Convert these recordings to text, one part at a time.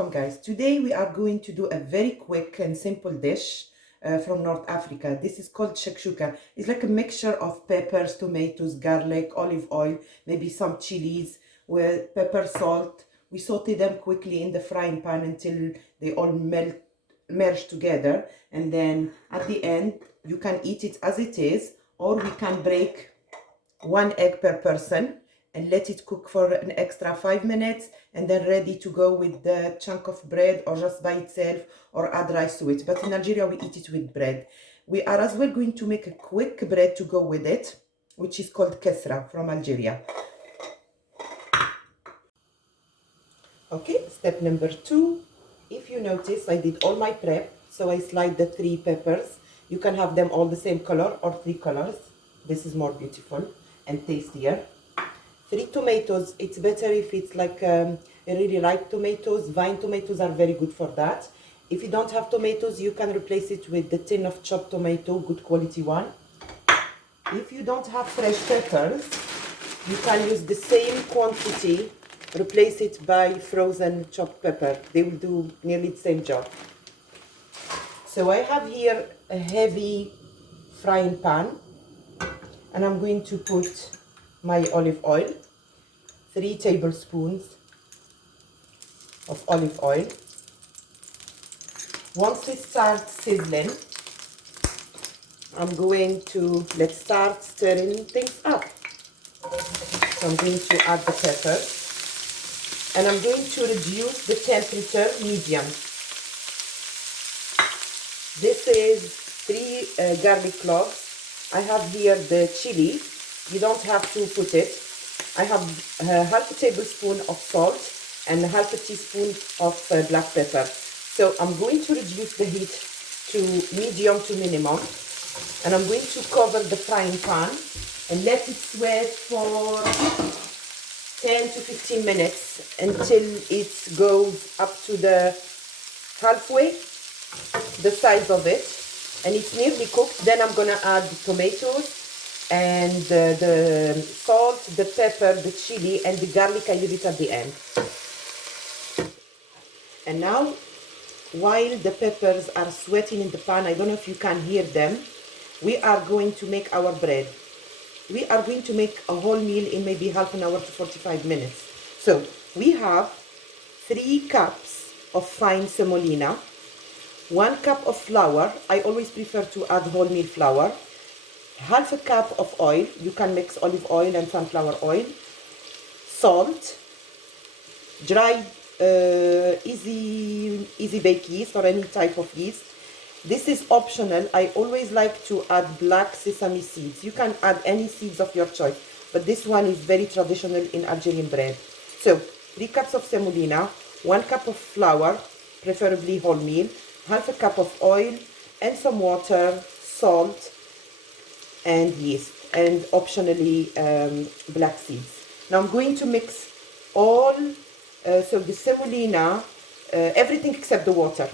Welcome guys. Today we are going to do a very quick and simple dish from North Africa. This is called shakshouka. It's like a mixture of peppers, tomatoes, garlic, olive oil, maybe some chilies with pepper, salt. We saute them quickly in the frying pan until they all merge together, and then at the end you can eat it as it is, or we can break 1 egg per person and let it cook for an extra 5 minutes, and then ready to go with the chunk of bread or just by itself, or add rice to it. But in Algeria we eat it with bread. We are as well going to make a quick bread to go with it, which is called Kesra from Algeria. Okay, step number 2. If you notice, I did all my prep, so I slide the 3 peppers. You can have them all the same color or 3 colors. This is more beautiful and tastier. 3 tomatoes. It's better if it's like really ripe tomatoes. Vine tomatoes are very good for that. If you don't have tomatoes, you can replace it with the tin of chopped tomato, good quality one. If you don't have fresh peppers, you can use the same quantity, replace it by frozen chopped pepper. They will do nearly the same job. So I have here a heavy frying pan, and I'm going to put my olive oil, 3 tablespoons of olive oil. Once it starts sizzling, I'm going to, let's start stirring things up. So I'm going to add the pepper, and I'm going to reduce the temperature medium. This is 3 garlic cloves. I have here the chili. You don't have to put it. I have half a tablespoon of salt and half a teaspoon of black pepper. So I'm going to reduce the heat to medium to minimum, and I'm going to cover the frying pan and let it sweat for 10 to 15 minutes until it goes up to the halfway, the size of it, and it's nearly cooked. Then I'm gonna add the tomatoes and the salt, the pepper, the chili, and the garlic. I leave it at the end. And now, while the peppers are sweating in the pan, I don't know if you can hear them, we are going to make our bread. We are going to make a whole meal in maybe half an hour to 45 minutes. So we have 3 cups of fine semolina, 1 cup of flour. I always prefer to add wholemeal flour, half a cup of oil. You can mix olive oil and sunflower oil, salt, dry easy bake yeast or any type of yeast. This is optional. I always like to add black sesame seeds. You can add any seeds of your choice, but this one is very traditional in Algerian bread. So 3 cups of semolina, 1 cup of flour, preferably wholemeal, half a cup of oil, and some water, salt, and yeast, and optionally black seeds. Now I'm going to mix all, so the semolina, everything except the water.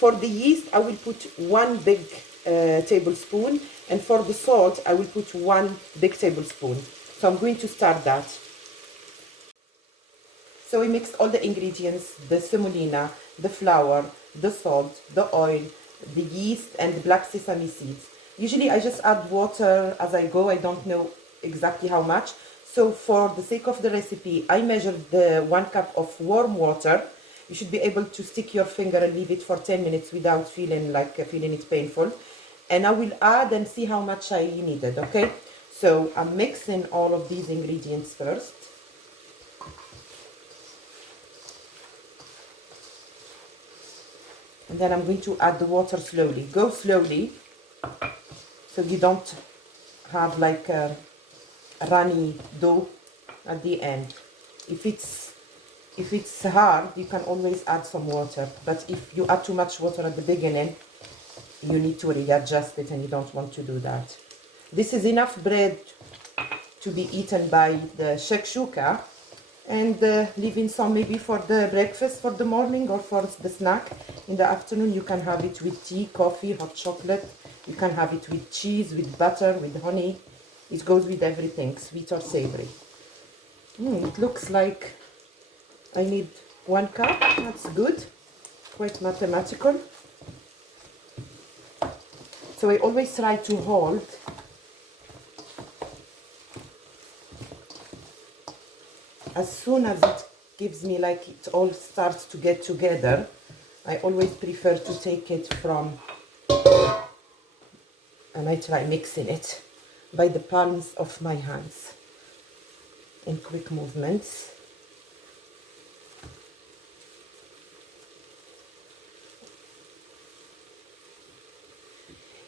For the yeast, I will put 1 big tablespoon, and for the salt, I will put 1 big tablespoon. So I'm going to start that. So we mixed all the ingredients, the semolina, the flour, the salt, the oil, the yeast, and the black sesame seeds. Usually I just add water as I go. I don't know exactly how much. So for the sake of the recipe, I measured the 1 cup of warm water. You should be able to stick your finger and leave it for 10 minutes without feeling it painful. And I will add and see how much I needed, okay? So I'm mixing all of these ingredients first. And then I'm going to add the water slowly. Go slowly, so you don't have like a runny dough at the end. If it's hard, you can always add some water, but if you add too much water at the beginning, you need to readjust it, and you don't want to do that. This is enough bread to be eaten by the shakshouka, and leaving some maybe for the breakfast for the morning, or for the snack in the afternoon. You can have it with tea, coffee, hot chocolate. You can have it with cheese, with butter, with honey. It goes with everything, sweet or savory. It looks like I need 1 cup, that's good, quite mathematical. So I always try to hold as soon as it gives me like it all starts to get together. I always prefer to take it from, and I try mixing it by the palms of my hands in quick movements.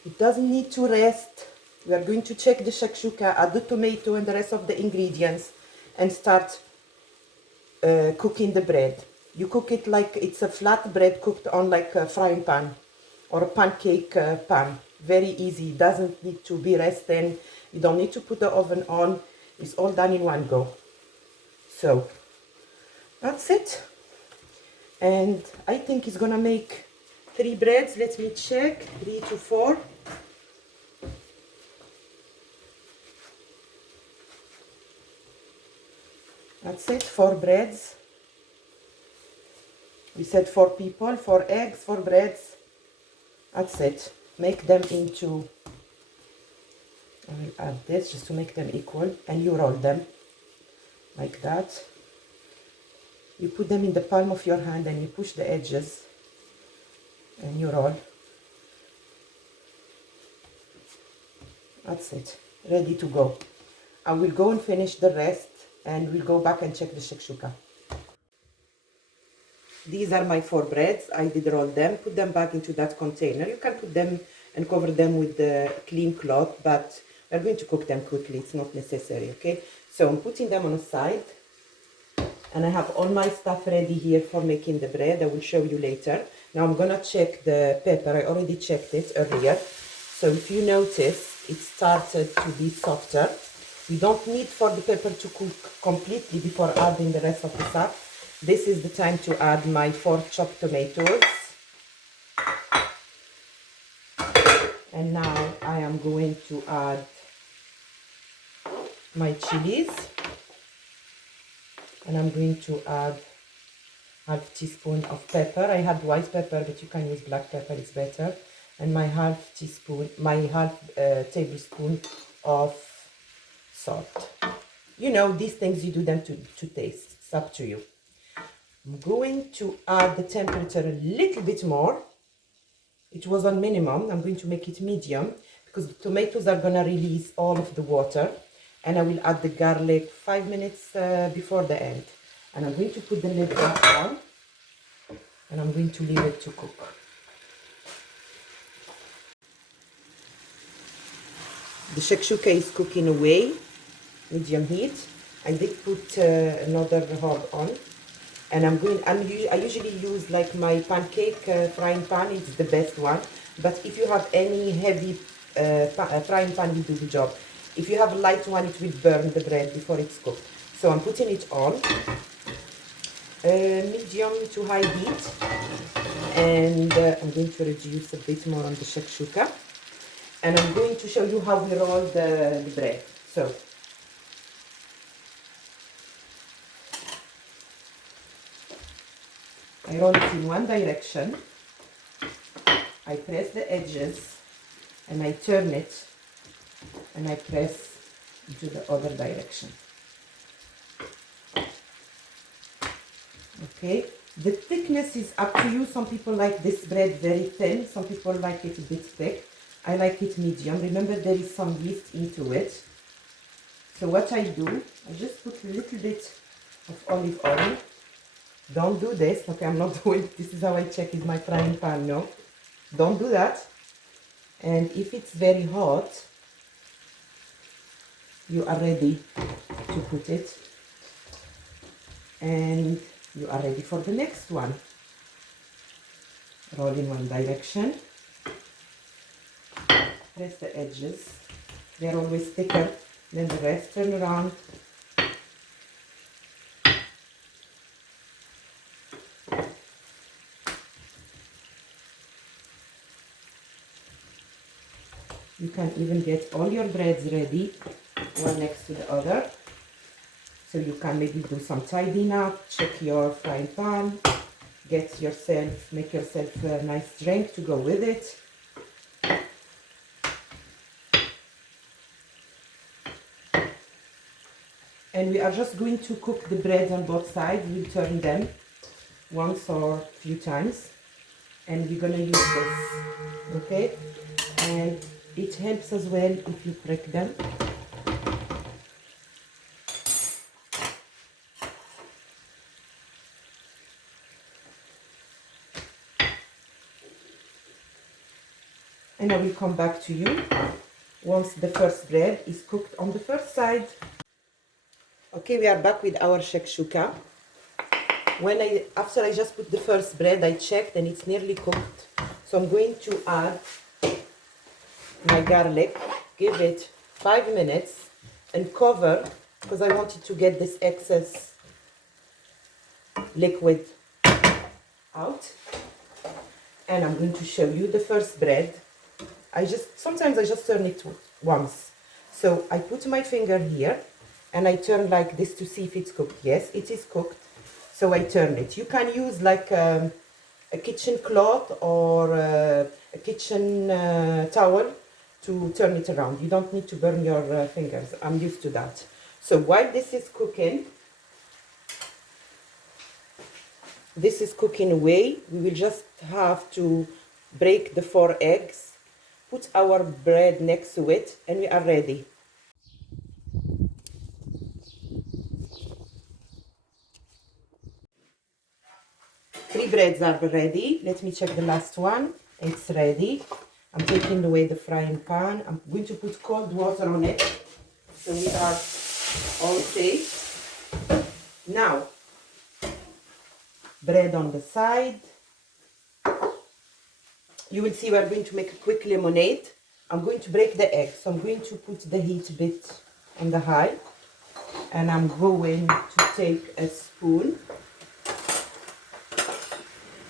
It doesn't need to rest. We are going to check the shakshuka, add the tomato and the rest of the ingredients, and start cooking the bread. You cook it like it's a flat bread cooked on like a frying pan or a pancake pan. Very easy, doesn't need to be resting. You don't need to put the oven on. It's all done in one go. So that's it. And I think it's gonna make 3 breads. Let me check, 3 to 4. That's it, 4 breads. We said 4 people, 4 eggs, 4 breads. That's it. Make them into, I will add this just to make them equal, and you roll them like that. You put them in the palm of your hand and you push the edges and you roll. That's it, ready to go. I will go and finish the rest and we'll go back and check the shakshuka. These are my 4 breads. I did roll them, put them back into that container. You can put them and cover them with the clean cloth, but we're going to cook them quickly. It's not necessary, okay? So I'm putting them on a side, and I have all my stuff ready here for making the bread. I will show you later. Now I'm gonna check the pepper. I already checked it earlier. So if you notice, it started to be softer. You don't need for the pepper to cook completely before adding the rest of the stuff. This is the time to add my 4 chopped tomatoes. And now I am going to add my chilies. And I'm going to add half teaspoon of pepper. I had white pepper, but you can use black pepper, it's better. And my half tablespoon of salt. You know, these things you do them to taste. It's up to you. I'm going to add the temperature a little bit more. It was on minimum. I'm going to make it medium because the tomatoes are going to release all of the water. And I will add the garlic 5 minutes before the end. And I'm going to put the lid back on. And I'm going to leave it to cook. The shakshuka is cooking away, medium heat. I did put another hob on. And I usually use like my pancake frying pan. It's the best one. But if you have any heavy frying pan, will do the job. If you have a light one, it will burn the bread before it's cooked. So I'm putting it on medium to high heat. And I'm going to reduce a bit more on the shakshuka. And I'm going to show you how we roll the bread. So I roll it in one direction, I press the edges, and I turn it, and I press into the other direction. Okay, the thickness is up to you. Some people like this bread very thin, some people like it a bit thick. I like it medium. Remember, there is some yeast into it. So what I do, I just put a little bit of olive oil. Don't do this. Okay, I'm not doing this. Is how I check is my frying pan. No, don't do that. And if it's very hot, you are ready to put it, and you are ready for the next one. Roll in one direction, press the edges, they're always thicker than the rest, turn around, you can even get all your breads ready, one next to the other. So you can maybe do some tidying up, check your frying pan, make yourself a nice drink to go with it. And we are just going to cook the bread on both sides. We'll turn them once or a few times. And we're gonna use this, okay? And it helps as well if you break them. And I will come back to you once the first bread is cooked on the first side. Okay, we are back with our shakshuka. After I just put the first bread, I checked and it's nearly cooked. So I'm going to add my garlic, give it 5 minutes and cover, because I wanted to get this excess liquid out. And I'm going to show you the first bread. Sometimes I just turn it once. So I put my finger here and I turn like this to see if it's cooked. Yes, it is cooked. So I turn it. You can use like a kitchen cloth or a kitchen towel to turn it around. You don't need to burn your fingers. I'm used to that. So while this is cooking away, we will just have to break the 4 eggs, put our bread next to it, and we are ready. Three breads are ready. Let me check the last one. It's ready. I'm taking away the frying pan. I'm going to put cold water on it, so we are all safe. Now, bread on the side. You will see we're going to make a quick lemonade. I'm going to break the egg, so I'm going to put the heat a bit on the high, and I'm going to take a spoon,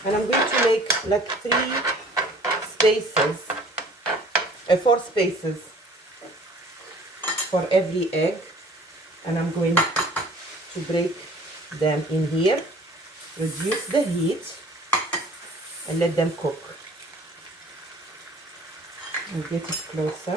and I'm going to make like 4 spaces for every egg, and I'm going to break them in here, reduce the heat, and let them cook. And get it closer.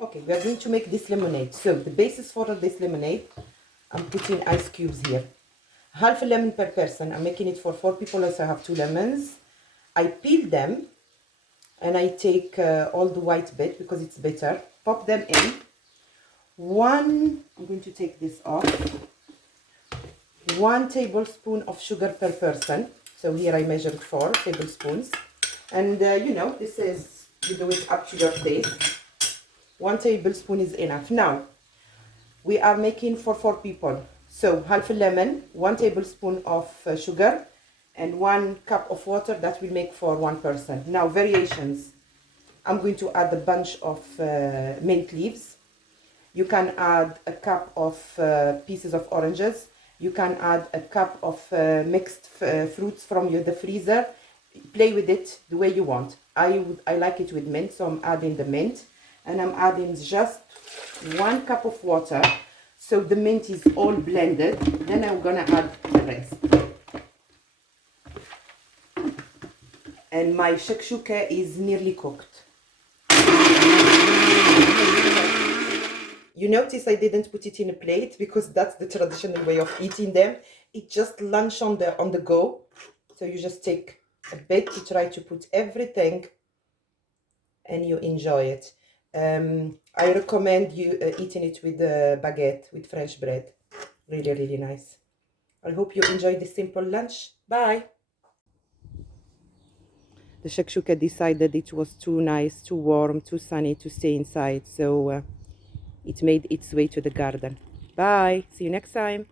Okay, we are going to make this lemonade. So the basis for this lemonade, I'm putting ice cubes here. Half a lemon per person. I'm making it for 4 people, so I have 2 lemons. I peel them and I take all the white bit because it's better. Pop them in. I'm going to take this off. 1 tablespoon of sugar per person. So here I measured 4 tablespoons. And this is, you do it up to your taste. 1 tablespoon is enough. Now, we are making for 4 people. So half a lemon, 1 tablespoon of sugar, and 1 cup of water. That will make for 1 person. Now, variations. I'm going to add a bunch of mint leaves. You can add a cup of pieces of oranges. You can add a cup of mixed fruits from the freezer. Play with it the way you want. I like it with mint, so I'm adding the mint. And I'm adding just 1 cup of water. So the mint is all blended. Then I'm gonna add the rest. And my shakshuka is nearly cooked. You notice I didn't put it in a plate because that's the traditional way of eating them. It's just lunch on the go. So you just take a bit to try to put everything and you enjoy it. I recommend you eating it with baguette, with French bread. Really, really nice. I hope you enjoyed this simple lunch. Bye. The shakshuka decided it was too nice, too warm, too sunny to stay inside. So it made its way to the garden. Bye. See you next time.